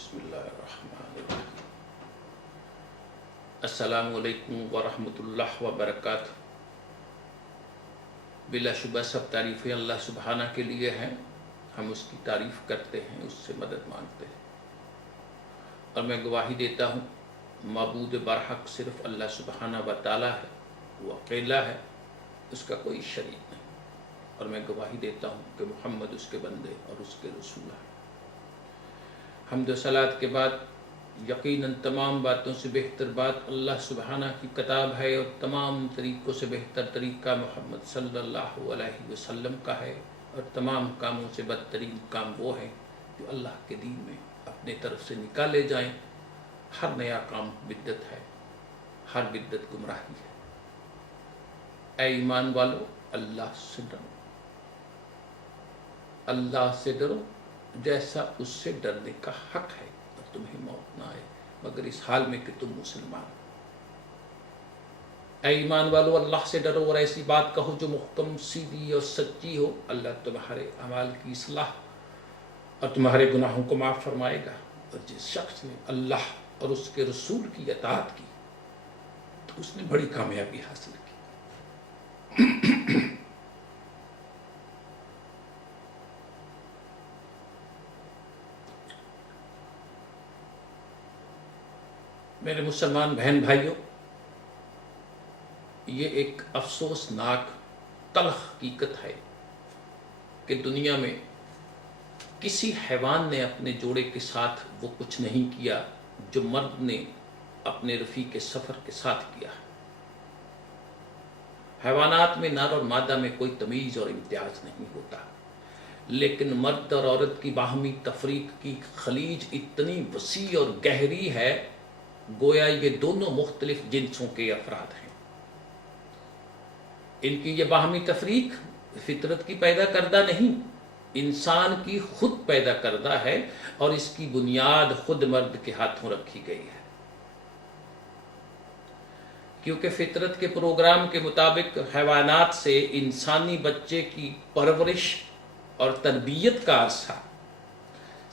بسم اللہ الرحمن الرحیم۔ السلام علیکم ورحمۃ اللہ وبرکاتہ۔ بلا شبہ سب تعریفیں اللہ سبحانہ کے لیے ہیں، ہم اس کی تعریف کرتے ہیں، اس سے مدد مانگتے ہیں، اور میں گواہی دیتا ہوں معبود برحق صرف اللہ سبحانہ و تعالیٰ ہے، وہ اکیلا ہے، اس کا کوئی شریک نہیں، اور میں گواہی دیتا ہوں کہ محمد اس کے بندے اور اس کے رسول ہیں۔ حمد و صلوات کے بعد یقیناً تمام باتوں سے بہتر بات اللہ سبحانہ کی کتاب ہے، اور تمام طریقوں سے بہتر طریقہ محمد صلی اللہ علیہ وسلم کا ہے، اور تمام کاموں سے بدترین کام وہ ہے جو اللہ کے دین میں اپنے طرف سے نکالے جائیں۔ ہر نیا کام بدعت ہے، ہر بدعت گمراہی ہے۔ اے ایمان والو، اللہ سے ڈرو، اللہ سے ڈرو جیسا اس سے ڈرنے کا حق ہے، اور تمہیں موت نہ آئے مگر اس حال میں کہ تم مسلمان ہو۔ اے ایمان والو، اللہ سے ڈرو اور ایسی بات کہو جو محکم، سیدھی اور سچی ہو۔ اللہ تمہارے اعمال کی اصلاح اور تمہارے گناہوں کو معاف فرمائے گا۔ اور جس شخص نے اللہ اور اس کے رسول کی اطاعت کی تو اس نے بڑی کامیابی حاصل کی۔ میرے مسلمان بہن بھائیوں، یہ ایک افسوسناک تلخ حقیقت ہے کہ دنیا میں کسی حیوان نے اپنے جوڑے کے ساتھ وہ کچھ نہیں کیا جو مرد نے اپنے رفیق سفر کے ساتھ کیا ہے۔ حیوانات میں نر اور مادہ میں کوئی تمیز اور امتیاز نہیں ہوتا، لیکن مرد اور عورت کی باہمی تفریق کی خلیج اتنی وسیع اور گہری ہے گویا یہ دونوں مختلف جنسوں کے افراد ہیں۔ ان کی یہ باہمی تفریق فطرت کی پیدا کردہ نہیں، انسان کی خود پیدا کردہ ہے، اور اس کی بنیاد خود مرد کے ہاتھوں رکھی گئی ہے، کیونکہ فطرت کے پروگرام کے مطابق حیوانات سے انسانی بچے کی پرورش اور تربیت کا عرصہ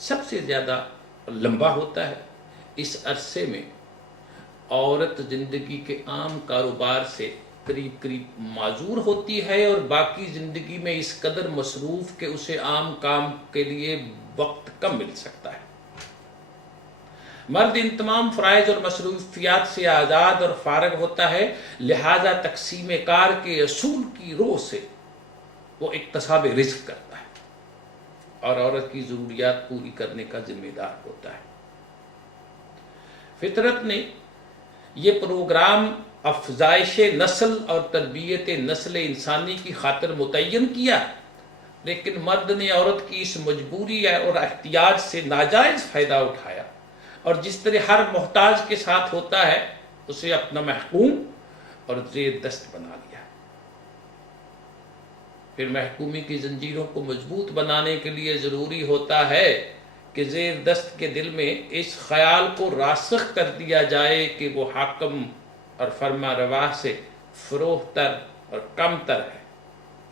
سب سے زیادہ لمبا ہوتا ہے۔ اس عرصے میں عورت زندگی کے عام کاروبار سے قریب معذور ہوتی ہے، اور باقی زندگی میں اس قدر مصروف کہ اسے عام کام کے لیے وقت کم مل سکتا ہے۔ مرد ان تمام فرائض اور مصروفیات سے آزاد اور فارغ ہوتا ہے، لہذا تقسیم کار کے اصول کی روح سے وہ اکتساب رزق کرتا ہے اور عورت کی ضروریات پوری کرنے کا ذمہ دار ہوتا ہے۔ فطرت نے یہ پروگرام افزائش نسل اور تربیت نسل انسانی کی خاطر متعین کیا، لیکن مرد نے عورت کی اس مجبوری اور احتیاج سے ناجائز فائدہ اٹھایا، اور جس طرح ہر محتاج کے ساتھ ہوتا ہے اسے اپنا محکوم اور زیر دست بنا لیا۔ پھر محکومی کی زنجیروں کو مضبوط بنانے کے لیے ضروری ہوتا ہے کہ زیر دست کے دل میں اس خیال کو راسخ کر دیا جائے کہ وہ حاکم اور فرما روا سے فروغ تر اور کم تر ہے۔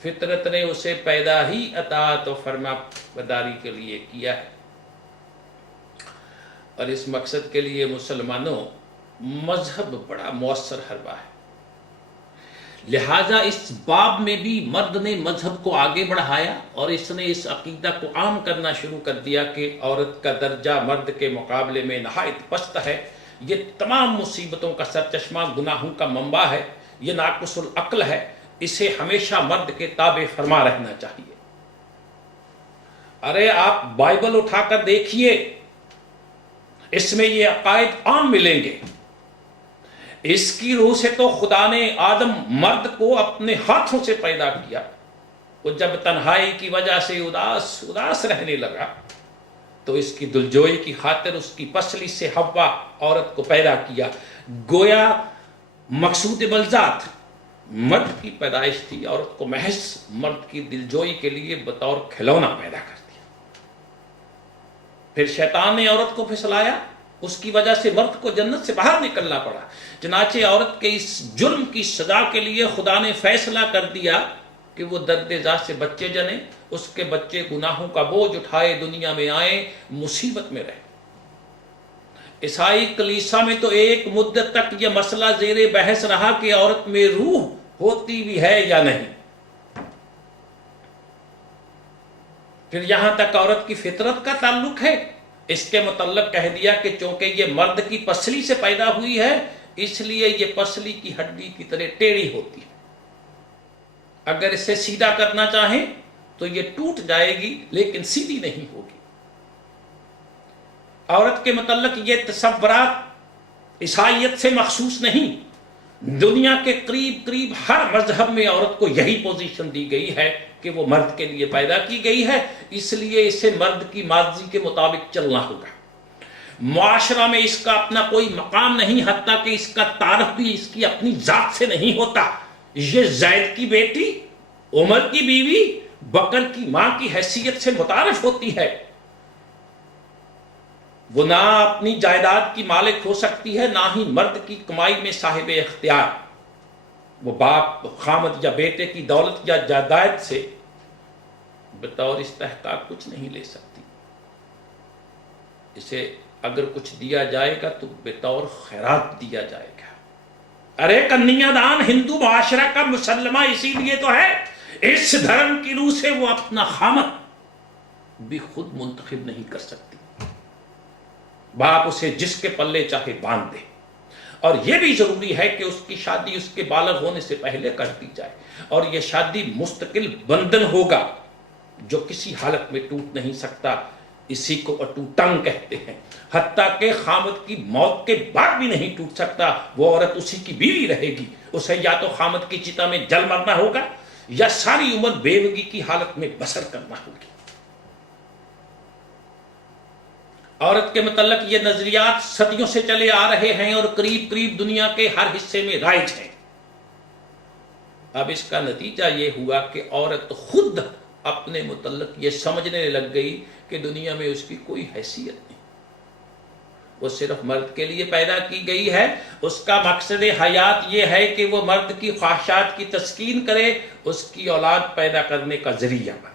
فطرت نے اسے پیدا ہی اطاعت و فرما برداری کے لیے کیا ہے، اور اس مقصد کے لیے مسلمانوں مذہب بڑا مؤثر حربہ ہے۔ لہٰذا اس باب میں بھی مرد نے مذہب کو آگے بڑھایا، اور اس نے اس عقیدہ کو عام کرنا شروع کر دیا کہ عورت کا درجہ مرد کے مقابلے میں نہایت پست ہے، یہ تمام مصیبتوں کا سرچشمہ، گناہوں کا منبع ہے، یہ ناقص العقل ہے، اسے ہمیشہ مرد کے تابع فرما رہنا چاہیے۔ ارے آپ بائبل اٹھا کر دیکھیے، اس میں یہ عقائد عام ملیں گے۔ اس کی روح سے تو خدا نے آدم مرد کو اپنے ہاتھوں سے پیدا کیا، وہ جب تنہائی کی وجہ سے اداس رہنے لگا تو اس کی دلجوئی کی خاطر اس کی پسلی سے حوا عورت کو پیدا کیا۔ گویا مقصود بلذات مرد کی پیدائش تھی، عورت کو محض مرد کی دلجوئی کے لیے بطور کھلونا پیدا کر دیا۔ پھر شیطان نے عورت کو پھسلایا، اس کی وجہ سے مرد کو جنت سے باہر نکلنا پڑا۔ چنانچہ عورت کے اس جرم کی سزا کے لیے خدا نے فیصلہ کر دیا کہ وہ درد ذات سے بچے جنے، اس کے بچے گناہوں کا بوجھ اٹھائے دنیا میں آئیں، مصیبت میں رہیں۔ عیسائی کلیسا میں تو ایک مدت تک یہ مسئلہ زیر بحث رہا کہ عورت میں روح ہوتی بھی ہے یا نہیں. پھر یہاں تک عورت کی فطرت کا تعلق ہے، اس کے متعلق کہہ دیا کہ چونکہ یہ مرد کی پسلی سے پیدا ہوئی ہے اس لیے یہ پسلی کی ہڈی کی طرح ٹیڑھی ہوتی ہے. اگر اسے سیدھا کرنا چاہیں تو یہ ٹوٹ جائے گی لیکن سیدھی نہیں ہوگی. عورت کے متعلق یہ تصورات عیسائیت سے مخصوص نہیں، دنیا کے قریب ہر مذہب میں عورت کو یہی پوزیشن دی گئی ہے کہ وہ مرد کے لیے پیدا کی گئی ہے، اس لیے اسے مرد کی مرضی کے مطابق چلنا ہوگا. معاشرہ میں اس کا اپنا کوئی مقام نہیں، حتیٰ کہ اس کا تعارف بھی اس کی اپنی ذات سے نہیں ہوتا. یہ زید کی بیٹی، عمر کی بیوی، بکر کی ماں کی حیثیت سے متعارف ہوتی ہے. وہ نہ اپنی جائیداد کی مالک ہو سکتی ہے، نہ ہی مرد کی کمائی میں صاحب اختیار. وہ باپ، خامد یا بیٹے کی دولت یا جائیداد سے بطور استحقاق کچھ نہیں لے سکتی. اسے اگر کچھ دیا جائے گا تو بطور خیرات دیا جائے گا. ارے کنیا دان ہندو معاشرہ کا مسلمہ اسی لیے تو ہے. اس دھرم کی روح سے وہ اپنا خامد بھی خود منتخب نہیں کر سکتی. باپ اسے جس کے پلے چاہے باندھ دے. اور یہ بھی ضروری ہے کہ اس کی شادی اس کے بالغ ہونے سے پہلے کر دی جائے، اور یہ شادی مستقل بندھن ہوگا جو کسی حالت میں ٹوٹ نہیں سکتا. اسی کو اٹوٹنگ کہتے ہیں. حتیٰ کہ خامد کی موت کے بعد بھی نہیں ٹوٹ سکتا. وہ عورت اسی کی بیوی رہے گی. اسے یا تو خامد کی چتا میں جل مرنا ہوگا یا ساری عمر بیوگی کی حالت میں بسر کرنا ہوگی. عورت کے متعلق یہ نظریات صدیوں سے چلے آ رہے ہیں اور قریب دنیا کے ہر حصے میں رائج ہیں. اب اس کا نتیجہ یہ ہوا کہ عورت خود اپنے متعلق یہ سمجھنے لگ گئی کہ دنیا میں اس کی کوئی حیثیت نہیں. وہ صرف مرد کے لیے پیدا کی گئی ہے. اس کا مقصد حیات یہ ہے کہ وہ مرد کی خواہشات کی تسکین کرے، اس کی اولاد پیدا کرنے کا ذریعہ بنے.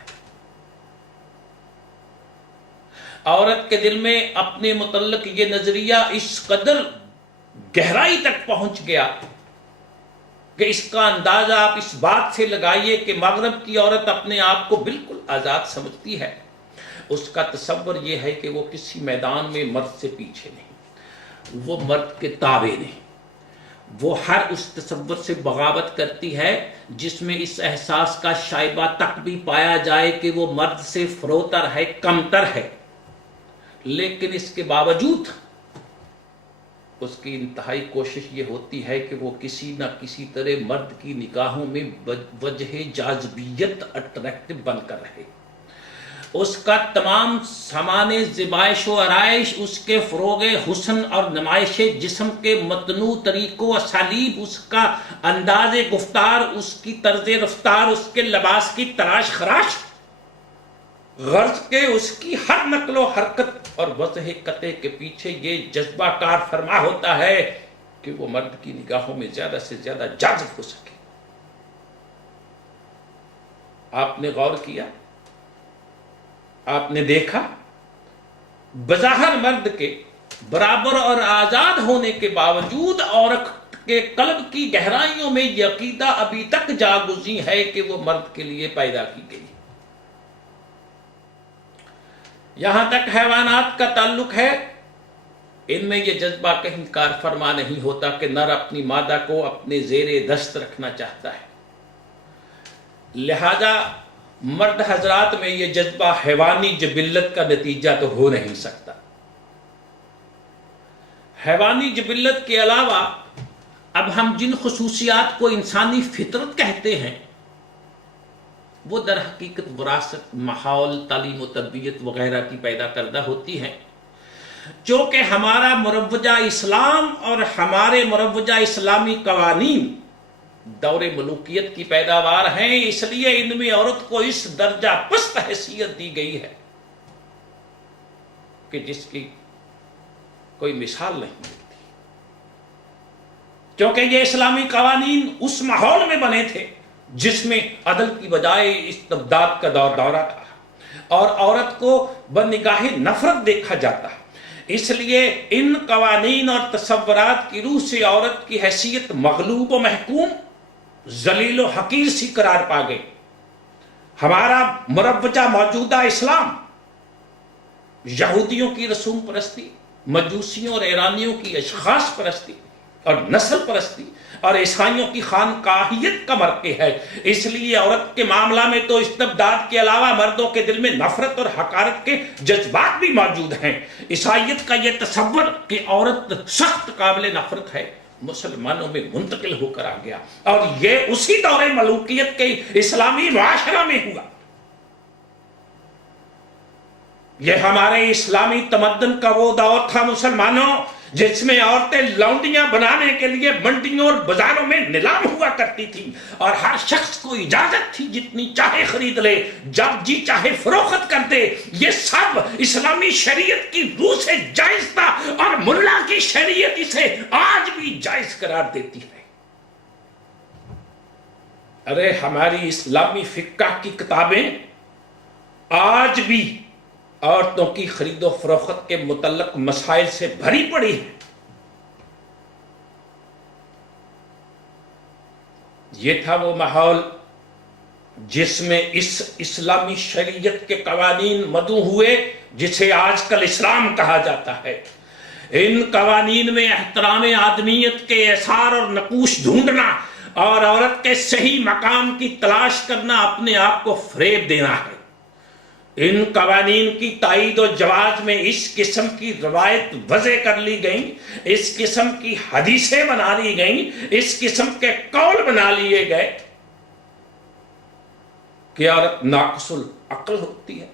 عورت کے دل میں اپنے متعلق یہ نظریہ اس قدر گہرائی تک پہنچ گیا کہ اس کا اندازہ آپ اس بات سے لگائیے کہ مغرب کی عورت اپنے آپ کو بالکل آزاد سمجھتی ہے. اس کا تصور یہ ہے کہ وہ کسی میدان میں مرد سے پیچھے نہیں، وہ مرد کے تابع نہیں. وہ ہر اس تصور سے بغاوت کرتی ہے جس میں اس احساس کا شائبہ تک بھی پایا جائے کہ وہ مرد سے فروتر ہے، کمتر ہے. لیکن اس کے باوجود اس کی انتہائی کوشش یہ ہوتی ہے کہ وہ کسی نہ کسی طرح مرد کی نگاہوں میں وجہ جاذبیت اٹریکٹو بن کر رہے. اس کا تمام سامان زبائش و آرائش، اس کے فروغ حسن اور نمائش جسم کے متنوع طریقوں اسالیب، اس کا انداز گفتار، اس کی طرز رفتار، اس کے لباس کی تراش خراش، غرض کے اس کی ہر نقل و حرکت اور وضع قطع کے پیچھے یہ جذبہ کار فرما ہوتا ہے کہ وہ مرد کی نگاہوں میں زیادہ سے زیادہ جاذب ہو سکے. آپ نے غور کیا، آپ نے دیکھا، بظاہر مرد کے برابر اور آزاد ہونے کے باوجود عورت کے قلب کی گہرائیوں میں یہ عقیدہ ابھی تک جاگزی ہے کہ وہ مرد کے لیے پیدا کی گئی. یہاں تک حیوانات کا تعلق ہے، ان میں یہ جذبہ کہیں کار فرما نہیں ہوتا کہ نر اپنی مادہ کو اپنے زیر دست رکھنا چاہتا ہے. لہذا مرد حضرات میں یہ جذبہ حیوانی جبلت کا نتیجہ تو ہو نہیں سکتا. حیوانی جبلت کے علاوہ اب ہم جن خصوصیات کو انسانی فطرت کہتے ہیں وہ در حقیقت وراثت، ماحول، تعلیم و تربیت وغیرہ کی پیدا کردہ ہوتی ہیں. چونکہ ہمارا مروجہ اسلام اور ہمارے مروجہ اسلامی قوانین دور ملوکیت کی پیداوار ہیں، اس لیے ان میں عورت کو اس درجہ پست حیثیت دی گئی ہے کہ جس کی کوئی مثال نہیں ملتی. کیونکہ یہ اسلامی قوانین اس ماحول میں بنے تھے جس میں عدل کی بجائے استبداد کا دورہ تھا اور عورت کو بنگاہ نفرت دیکھا جاتا. اس لیے ان قوانین اور تصورات کی روح سے عورت کی حیثیت مغلوب و محکوم، ذلیل و حقیر سی قرار پا گئی۔ ہمارا مروجہ موجودہ اسلام یہودیوں کی رسوم پرستی، مجوسیوں اور ایرانیوں کی اشخاص پرستی اور نسل پرستی اور عیسائیوں کی خانقاہیت کا مرکز ہے۔ اس لیے عورت کے معاملہ میں تو استبداد کے علاوہ مردوں کے دل میں نفرت اور حقارت کے جذبات بھی موجود ہیں۔ عیسائیت کا یہ تصور کہ عورت سخت قابل نفرت ہے مسلمانوں میں منتقل ہو کر آ گیا، اور یہ اسی دور ملوکیت کے اسلامی معاشرہ میں ہوا۔ یہ ہمارے اسلامی تمدن کا وہ دور تھا مسلمانوں جس میں عورتیں لونڈیاں بنانے کے لیے منڈیوں اور بازاروں میں نیلام ہوا کرتی تھیں، اور ہر شخص کو اجازت تھی جتنی چاہے خرید لے، جب جی چاہے فروخت کر دے۔ یہ سب اسلامی شریعت کی روح سے جائز تھا، اور ملا کی شریعت اسے آج بھی جائز قرار دیتی ہے۔ ارے ہماری اسلامی فقہ کی کتابیں آج بھی عورتوں کی خرید و فروخت کے متعلق مسائل سے بھری پڑی ہے۔ یہ تھا وہ ماحول جس میں اس اسلامی شریعت کے قوانین مدعو ہوئے جسے آج کل اسلام کہا جاتا ہے۔ ان قوانین میں احترام آدمیت کے اثار اور نقوش ڈھونڈنا اور عورت کے صحیح مقام کی تلاش کرنا اپنے آپ کو فریب دینا ہے۔ ان قوانین کی تائید و جواز میں اس قسم کی روایت وضع کر لی گئیں، اس قسم کی حدیثیں بنا لی گئیں، اس قسم کے قول بنا لیے گئے کہ عورت ناقص العقل ہوتی ہے۔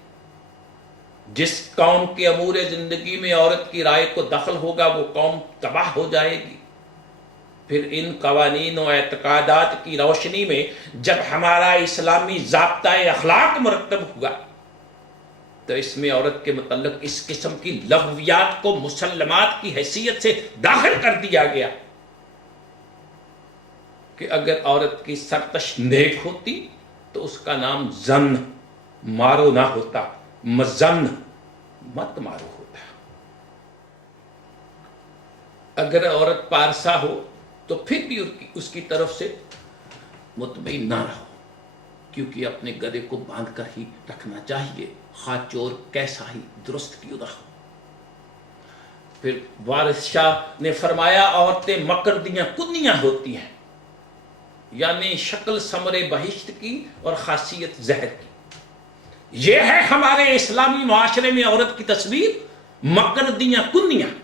جس قوم کے امور زندگی میں عورت کی رائے کو دخل ہوگا وہ قوم تباہ ہو جائے گی۔ پھر ان قوانین و اعتقادات کی روشنی میں جب ہمارا اسلامی ضابطۂ اخلاق مرتب ہوا تو اس میں عورت کے متعلق اس قسم کی لغویات کو مسلمات کی حیثیت سے داخل کر دیا گیا کہ اگر عورت کی سرتش نیک ہوتی تو اس کا نام زن مارو نہ ہوتا، مزن مت مارو ہوتا۔ اگر عورت پارسا ہو تو پھر بھی اس کی طرف سے مطمئن نہ رہو، کیونکہ اپنے گدھے کو باندھ کر ہی رکھنا چاہیے، خواہ چور کیسا ہی درست کیوں نہ ہو۔ پھر وارث شاہ نے فرمایا عورتیں مکردیاں کنیاں ہوتی ہیں، یعنی شکل ثمر بہشت کی اور خاصیت زہر کی۔ یہ ہے ہمارے اسلامی معاشرے میں عورت کی تصویر، مکردیاں کنیاں۔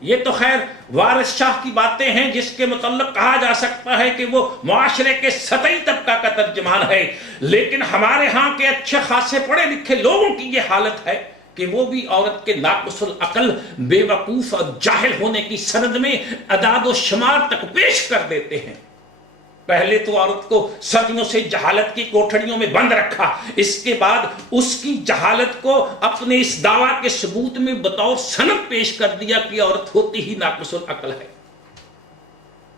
یہ تو خیر وارث شاہ کی باتیں ہیں جس کے متعلق کہا جا سکتا ہے کہ وہ معاشرے کے سطحی طبقہ کا ترجمان ہے، لیکن ہمارے ہاں کے اچھے خاصے پڑھے لکھے لوگوں کی یہ حالت ہے کہ وہ بھی عورت کے ناقص العقل، بے وقوف اور جاہل ہونے کی سند میں اعداد و شمار تک پیش کر دیتے ہیں۔ پہلے تو عورت کو صدیوں سے جہالت کی کوٹھڑیوں میں بند رکھا، اس کے بعد اس کی جہالت کو اپنے اس دعویٰ کے ثبوت میں بطور سند پیش کر دیا کہ عورت ہوتی ہی ناقص العقل ہے۔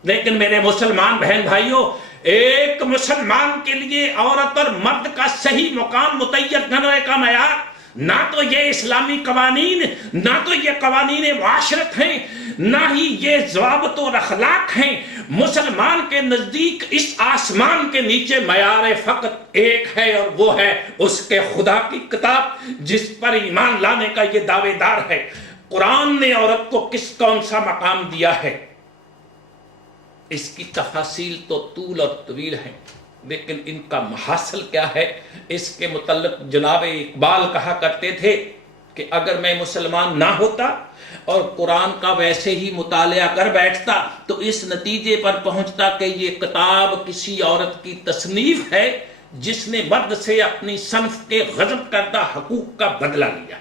لیکن میرے مسلمان بہن بھائیوں، ایک مسلمان کے لیے عورت اور مرد کا صحیح مقام متعین کرنے کا معیار نہ تو یہ اسلامی قوانین، نہ تو یہ قوانین معاشرت ہیں، نہ ہی یہ ضوابط اور اخلاق ہیں۔ مسلمان کے نزدیک اس آسمان کے نیچے معیار فقط ایک ہے، اور وہ ہے اس کے خدا کی کتاب جس پر ایمان لانے کا یہ دعوے دار ہے۔ قرآن نے عورت کو کون سا مقام دیا ہے، اس کی تفاصیل تو طول اور طویل ہیں، لیکن ان کا محاصل کیا ہے اس کے متعلق جناب اقبال کہا کرتے تھے کہ اگر میں مسلمان نہ ہوتا اور قرآن کا ویسے ہی مطالعہ کر بیٹھتا تو اس نتیجے پر پہنچتا کہ یہ کتاب کسی عورت کی تصنیف ہے جس نے مرد سے اپنی صنف کے غصب کردہ حقوق کا بدلہ لیا۔